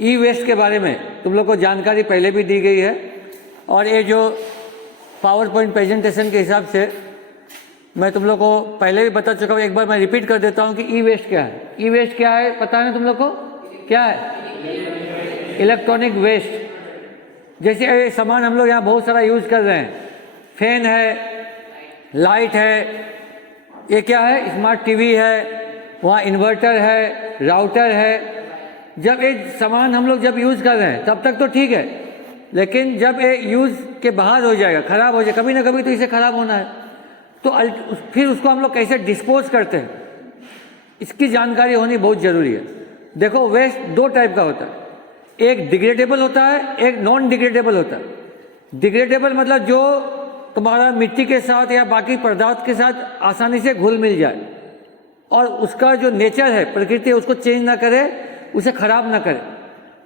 ई waste के बारे में तुम लोग को जानकारी पहले भी दी गई है और ये जो पावर पॉइंट प्रेजेंटेशन के हिसाब से मैं तुम लोग को पहले भी बता चुका हूँ, एक बार मैं रिपीट कर देता हूँ कि ई वेस्ट क्या है। ई वेस्ट क्या है पता है तुम लोग को? क्या है? Electronic waste. जैसे ये सामान हम लोग यहाँ बहुत सारा यूज कर रहे हैं, फैन है, लाइट है, ये क्या है? स्मार्ट टीवी है, वहाँ इन्वर्टर है, राउटर है। जब ये सामान हम लोग जब यूज़ कर रहे हैं तब तक तो ठीक है, लेकिन जब ये यूज़ के बाहर हो जाएगा, ख़राब हो जाएगा, कभी ना कभी तो इसे ख़राब होना है, तो फिर उसको हम लोग कैसे डिस्पोज करते हैं, इसकी जानकारी होनी बहुत ज़रूरी है। देखो, वेस्ट दो टाइप का होता है, एक डिग्रेडेबल होता है, एक नॉन डिग्रेडेबल होता है। डिग्रेडेबल मतलब जो तुम्हारा मिट्टी के साथ या बाकी पदार्थ के साथ आसानी से घुल मिल जाए और उसका जो नेचर है, प्रकृति, उसको चेंज ना करे, उसे खराब ना करे।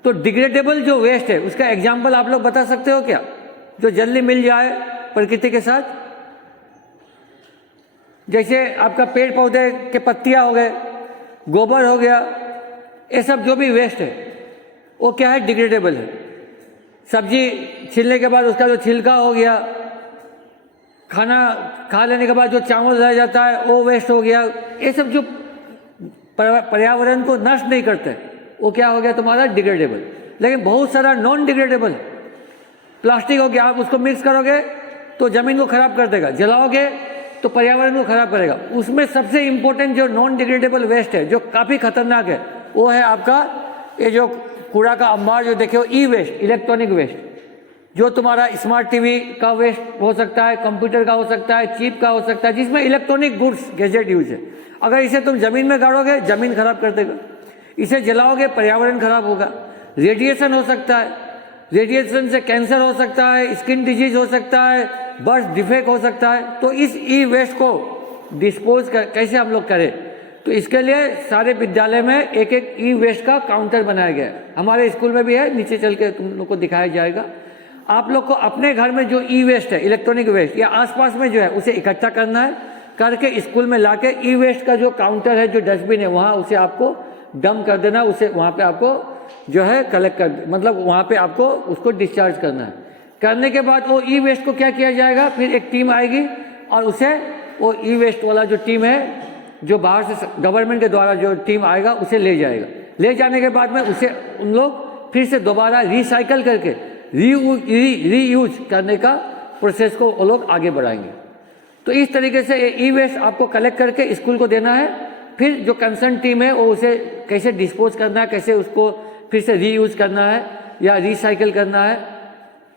तो डिग्रेडेबल जो वेस्ट है उसका एग्जाम्पल आप लोग बता सकते हो क्या, जो जल्दी मिल जाए प्रकृति के साथ? जैसे आपका पेड़ पौधे के पत्तियां हो गए, गोबर हो गया, ये सब जो भी वेस्ट है वो क्या है? डिग्रेडेबल है। सब्जी छीलने के बाद उसका जो छिलका हो गया, खाना खा लेने के बाद जो चावल रह जाता है वो वेस्ट हो गया। ये सब जो पर्यावरण को नष्ट नहीं करते वो क्या हो गया तुम्हारा? डिग्रेडेबल। लेकिन बहुत सारा नॉन डिग्रेडेबल, प्लास्टिक हो गया, आप उसको मिक्स करोगे तो जमीन को खराब कर देगा, जलाओगे तो पर्यावरण को खराब करेगा। उसमें सबसे इंपॉर्टेंट जो नॉन डिग्रेडेबल वेस्ट है, जो काफ़ी खतरनाक है, वो है आपका ये जो कूड़ा का अंबार जो देखे हो, ई वेस्ट, इलेक्ट्रॉनिक वेस्ट। जो तुम्हारा स्मार्ट टीवी का वेस्ट हो सकता है, कंप्यूटर का हो सकता है, चिप का हो सकता है, जिसमें इलेक्ट्रॉनिक गुड्स गैजेट यूज है। अगर इसे तुम जमीन में गाड़ोगे, जमीन खराब कर देगा। इसे जलाओगे, पर्यावरण खराब होगा। रेडिएशन हो सकता है, रेडिएशन से कैंसर हो सकता है, स्किन डिजीज हो सकता है, बर्थ डिफेक्ट हो सकता है। तो इस ई वेस्ट को डिस्पोज कैसे हम लोग करें, तो इसके लिए सारे विद्यालय में एक एक ई वेस्ट का काउंटर बनाया गया है। हमारे स्कूल में भी है, नीचे चल के तुम लोग को दिखाया जाएगा। आप लोग को अपने घर में जो ई वेस्ट है, इलेक्ट्रॉनिक वेस्ट, या आसपास में जो है, उसे इकट्ठा करना है, करके स्कूल में लाके ई वेस्ट का जो काउंटर है, जो डस्टबिन है, वहाँ उसे आपको डंप कर देना। उसे वहाँ पे आपको जो है कलेक्ट कर, मतलब वहाँ पे आपको उसको डिस्चार्ज करना है। करने के बाद वो ई वेस्ट को क्या किया जाएगा, फिर एक टीम आएगी और उसे वो ई वेस्ट वाला जो टीम है, जो बाहर से गवर्नमेंट के द्वारा जो टीम आएगा, उसे ले जाएगा। ले जाने के बाद में उसे उन लोग फिर से दोबारा रिसाइकल करके रीयूज करने का प्रोसेस को वो लोग आगे बढ़ाएंगे। तो इस तरीके से ये ई वेस्ट आपको कलेक्ट करके स्कूल को देना है। फिर जो कंसर्न टीम है वो उसे कैसे डिस्पोज करना है, कैसे उसको फिर से रीयूज करना है या रिसाइकल करना है,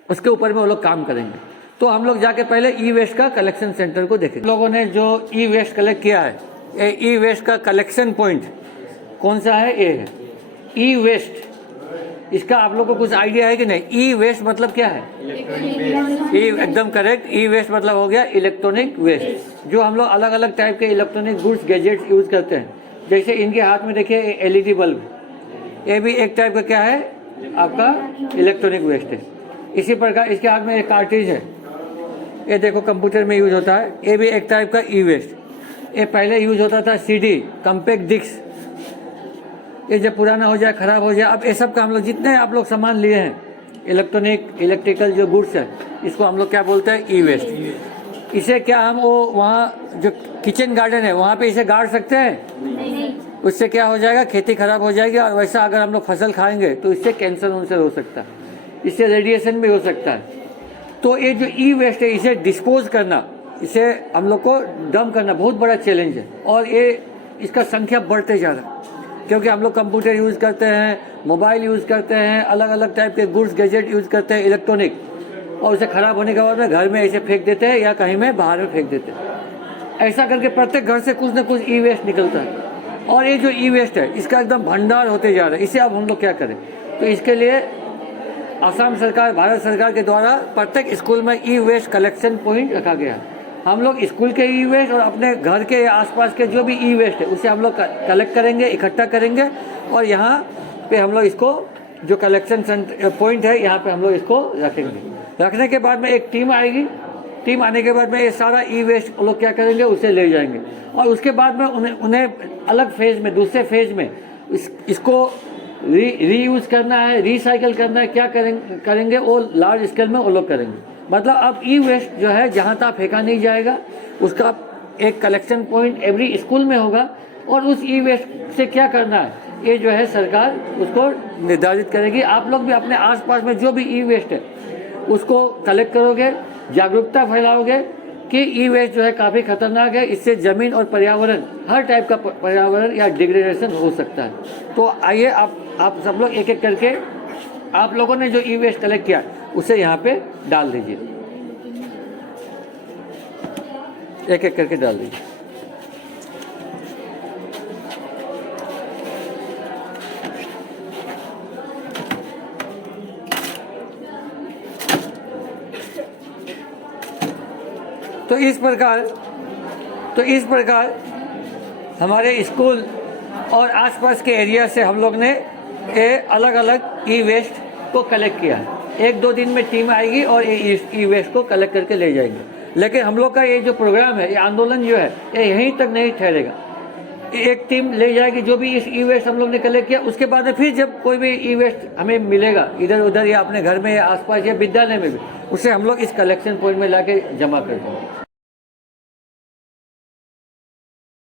उसके ऊपर में वो लोग काम करेंगे। तो हम लोग जाके पहले ई वेस्ट का कलेक्शन सेंटर को देखेंगे। लोगों ने जो ई वेस्ट कलेक्ट किया है, ये ई वेस्ट का कलेक्शन पॉइंट कौन सा है? ये है ई वेस्ट। इसका आप लोग को कुछ आइडिया है कि नहीं? ई वेस्ट मतलब क्या है? एकदम करेक्ट। ई वेस्ट मतलब हो गया इलेक्ट्रॉनिक वेस्ट, जो हम लोग अलग अलग टाइप के इलेक्ट्रॉनिक गुड्स गैजेट्स यूज करते हैं। जैसे इनके हाथ में देखिए एलईडी बल्ब, ये भी एक टाइप का क्या है? आपका इलेक्ट्रॉनिक वेस्ट है। इसी प्रकार इसके हाथ में एक कार्ट्रिज है, ये देखो कंप्यूटर में यूज होता है, ये भी एक टाइप का ई वेस्ट। ये पहले यूज होता था सीडी, कम्पैक्ट डिस्क, ये जब पुराना हो जाए, खराब हो जाए, अब ये सब का हम लोग जितने आप लोग सामान लिए हैं इलेक्ट्रॉनिक इलेक्ट्रिकल जो गुड्स है, इसको हम लोग क्या बोलते हैं? ई वेस्ट। इसे क्या हम वो वहाँ जो किचन गार्डन है वहाँ पे इसे गाड़ सकते हैं? उससे क्या हो जाएगा? खेती खराब हो जाएगी। और वैसा अगर हम लोग फसल खाएंगे तो इससे कैंसर उनसर हो सकता है, इससे रेडिएशन भी हो सकता है। तो ये जो ई वेस्ट है, इसे डिस्पोज करना, इसे हम लोग को डंप करना बहुत बड़ा चैलेंज है। और ये इसका संख्या बढ़ते जा रहा है, क्योंकि हम लोग कंप्यूटर यूज़ करते हैं, मोबाइल यूज़ करते हैं, अलग अलग टाइप के गुड्स गैजेट यूज़ करते हैं इलेक्ट्रॉनिक, और उसे ख़राब होने के बाद में घर में ऐसे फेंक देते हैं या कहीं में बाहर में फेंक देते हैं। ऐसा करके प्रत्येक घर से कुछ ना कुछ ई वेस्ट निकलता है। और ये जो ई वेस्ट है, इसका एकदम भंडार होते जा रहा है। इसे अब हम लोग क्या करें? तो इसके लिए असम सरकार, भारत सरकार के द्वारा प्रत्येक स्कूल में ई वेस्ट कलेक्शन पॉइंट रखा गया है। हम लोग स्कूल के ई वेस्ट और अपने घर के आसपास के जो भी ई वेस्ट है उसे हम लोग कलेक्ट करेंगे, इकट्ठा करेंगे, और यहाँ पे हम लोग इसको जो कलेक्शन पॉइंट है यहाँ पे हम लोग इसको रखेंगे। रखने के बाद में एक टीम आएगी, टीम आने के बाद में ये सारा ई वेस्ट लोग क्या करेंगे? उसे ले जाएंगे। और उसके बाद में उन्हें अलग फेज में, दूसरे फेज में इसको रीयूज करना है, रिसाइकल करना है, क्या करेंगे वो लार्ज स्केल में वो लोग करेंगे। मतलब अब ई वेस्ट जो है जहाँ तक फेंका नहीं जाएगा, उसका एक कलेक्शन पॉइंट एवरी स्कूल में होगा, और उस ई वेस्ट से क्या करना है ये जो है सरकार उसको निर्धारित करेगी। आप लोग भी अपने आसपास में जो भी ई वेस्ट है उसको कलेक्ट करोगे, जागरूकता फैलाओगे कि ई वेस्ट जो है काफ़ी खतरनाक है, इससे ज़मीन और पर्यावरण, हर टाइप का पर्यावरण या डिग्रेडेशन हो सकता है। तो आइए आप सब लोग एक एक करके आप लोगों ने जो ई वेस्ट कलेक्ट किया उसे यहाँ पे डाल दीजिए, एक एक करके डाल दीजिए। तो इस प्रकार हमारे स्कूल और आसपास के एरिया से हम लोग ने अलग अलग ई वेस्ट को कलेक्ट किया है। 1-2 दिन में टीम आएगी और ये ई वेस्ट को कलेक्ट करके ले जाएंगे। लेकिन हम लोग का ये जो प्रोग्राम है, ये आंदोलन जो है, ये यहीं तक नहीं ठहरेगा। एक टीम ले जाएगी जो भी इस ई वेस्ट हम लोग ने कलेक्ट किया, उसके बाद में फिर जब कोई भी ई वेस्ट हमें मिलेगा इधर उधर या अपने घर में या आसपास या विद्यालय में भी, उसे हम लोग इस कलेक्शन पॉइंट में लाके जमा कर देंगे।